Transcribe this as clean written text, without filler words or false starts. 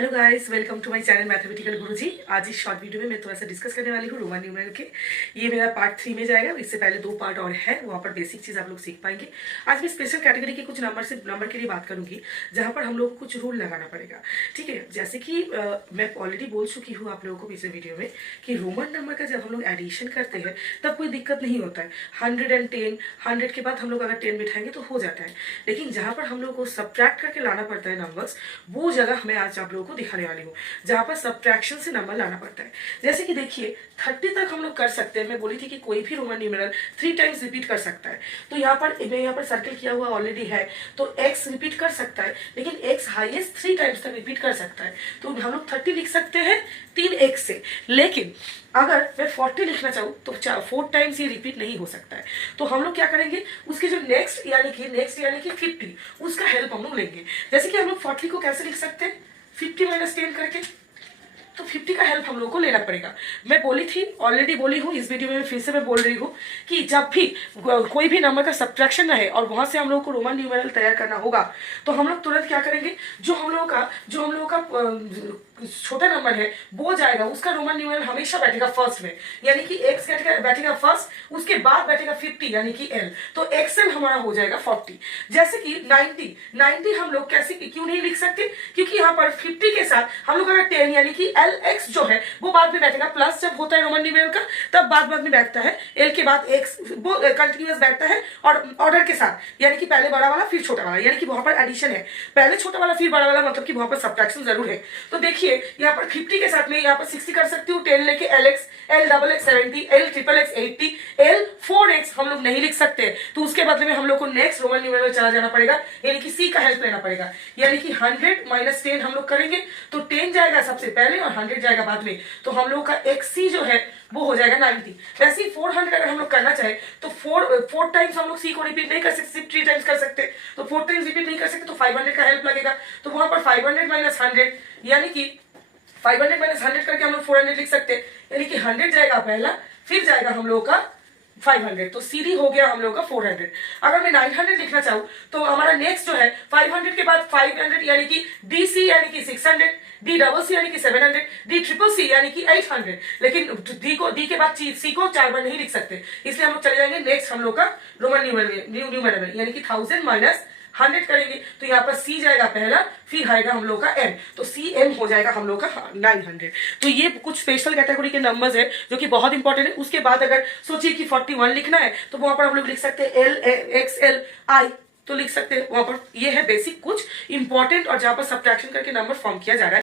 Hello guys, welcome to my channel mathematical Guruji. आज इस short video में मैं थोड़ा सा डिस्कस करने वाली हूँ रोमन न्यूमेरल के। ये मेरा पार्ट 3 में जाएगा। इससे पहले 2 पार्ट और है, वहाँ पर बेसिक चीज़ आप लोग सीख पाएंगे। आज मैं स्पेशल कैटेगरी के कुछ नंबर के लिए बात करूंगी, जहाँ पर हम लोग को कुछ रूल लगाना पड़ेगा। ठीक है, जैसे कि मैं ऑलरेडी बोल चुकी हूँ आप लोगों को पिछले वीडियो में कि रोमन नंबर का जब हम लोग एडिशन करते हैं तब कोई दिक्कत नहीं होता है। 110, 100 के बाद हम लोग अगर 10 बिठाएंगे तो हो जाता है। लेकिन जहाँ पर हम लोग को सब्ट्रैक्ट करके लाना पड़ता है नंबर्स, वो जगह मैं आज आप लोगों को दिखाने वाली हूँ, जहाँ पर सब्ट्रैक्शन से नंबर लाना पड़ता है। जैसे कि देखिए 30 तक हम लोग कर सकते हैं। मैं बोली थी कि कोई भी रोमन न्यूमेरल 3 टाइम्स रिपीट कर सकता है। तो यहाँ पर सर्कल किया हुआ ऑलरेडी है, तो x रिपीट कर सकता है, लेकिन x हाईएस्ट 3 टाइम्स तक रिपीट कर सकता है। तो हम लोग 30 लिख सकते हैं 3x से। लेकिन अगर मैं 40 लिखना चाहूँ तो 4 टाइम्स ये रिपीट नहीं हो सकता है। तो हम लोग क्या करेंगे, उसके जो नेक्स्ट यानी कि 50, उसका हेल्प हम लोग लेंगे। जैसे कि हम लोग 40 को कैसे लिख सकते हैं, 50 - 10 करके। तो 50 का हेल्प हम लोगों को लेना पड़ेगा। मैं बोली थी, ऑलरेडी बोली हूँ, इस वीडियो में फिर से मैं बोल रही हूँ कि जब भी कोई भी नंबर का सब्ट्रैक्शन रहे और वहां से हम लोग को रोमन न्यूमेरल तैयार करना होगा, तो हम लोग तुरंत क्या करेंगे, जो हम लोगों का छोटा नंबर है वो जाएगा, उसका रोमन न्यूमेरल हमेशा बैठेगा फर्स्ट में, यानी कि x बैठेगा फर्स्ट, उसके बाद बैठेगा 50 यानी कि l। तो xl हमारा हो जाएगा 40। जैसे कि 90 हम लोग कैसे क्यों नहीं लिख सकते, क्योंकि यहाँ पर 50 के साथ हम लोग अगर 10 यानी कि lx जो है वो बाद में बैठेगा। प्लस जब होता है रोमन न्यूमेरल का तब बाद में बैठता है, l के बाद x वो कंटिन्यूअस बैठता है और ऑर्डर के साथ, यानी कि पहले बड़ा वाला फिर छोटा वाला, यानी कि वहां पर एडिशन है, पहले छोटा वाला फिर बड़ा वाला, मतलब कि वहां पर सब्ट्रैक्शन जरूर है। तो देखिए यहाँ पर 50 के साथ में यहाँ पर 60 कर सकती हूँ, 10 लेके lx, l XX 70, l XXX 80, l 4x हम लोग नहीं लिख सकते। तो उसके बदले में हम लोग को नेक्स्ट रोमन न्यूमेरल में चला जाना पड़ेगा, यानी कि c का हेल्प लेना पड़ेगा। यानी कि 100 - 10 हम लोग करेंगे तो 10 जाएगा सबसे पहले और 100 जाएगा बाद में। तो हम लोग का xc जो है वो हो जाएगा 90। वैसे ही 400 अगर हम लोग करना चाहे तो 4 टाइम्स हम लोग c को रिपीट नहीं कर सकते, सिर्फ 3 टाइम्स कर सकते। तो 4 टाइम्स रिपीट नहीं कर सकते तो 500 का हेल्प लगेगा। तो वहां पर 500 - 100 यानी कि 500 - 100 करके हम लोग 400 लिख सकते हैं, यानी कि 100 जाएगा पहला, फिर जाएगा हम लोग का 500। तो सीधी हो गया हम लोग का 400। अगर मैं 900 लिखना चाहूँ तो हमारा नेक्स्ट जो है 500 के बाद 500 यानी कि DC यानी कि 600, DCC यानी कि 700, DCCC यानी कि 800। लेकिन D के बाद C को 4 बार नहीं लिख सकते, इसलिए हम लोग चले जाएंगे नेक्स्ट हम लोग का रोमन न्यूमेरल यानी कि 1000 - 100 करेंगे। तो यहाँ पर C जाएगा पहला, फिर आएगा हम लोग का M, तो CM हो जाएगा हम लोग का 900। तो ये कुछ स्पेशल कैटेगरी के नंबर्स है जो कि बहुत इंपॉर्टेंट है। उसके बाद अगर सोचिए कि 41 लिखना है तो वहां पर हम लोग लिख सकते हैं LXLI, तो लिख सकते हैं। वहां पर ये है बेसिक कुछ इंपॉर्टेंट, और जहां पर सब्ट्रैक्शन करके नंबर फॉर्म किया जा रहा है।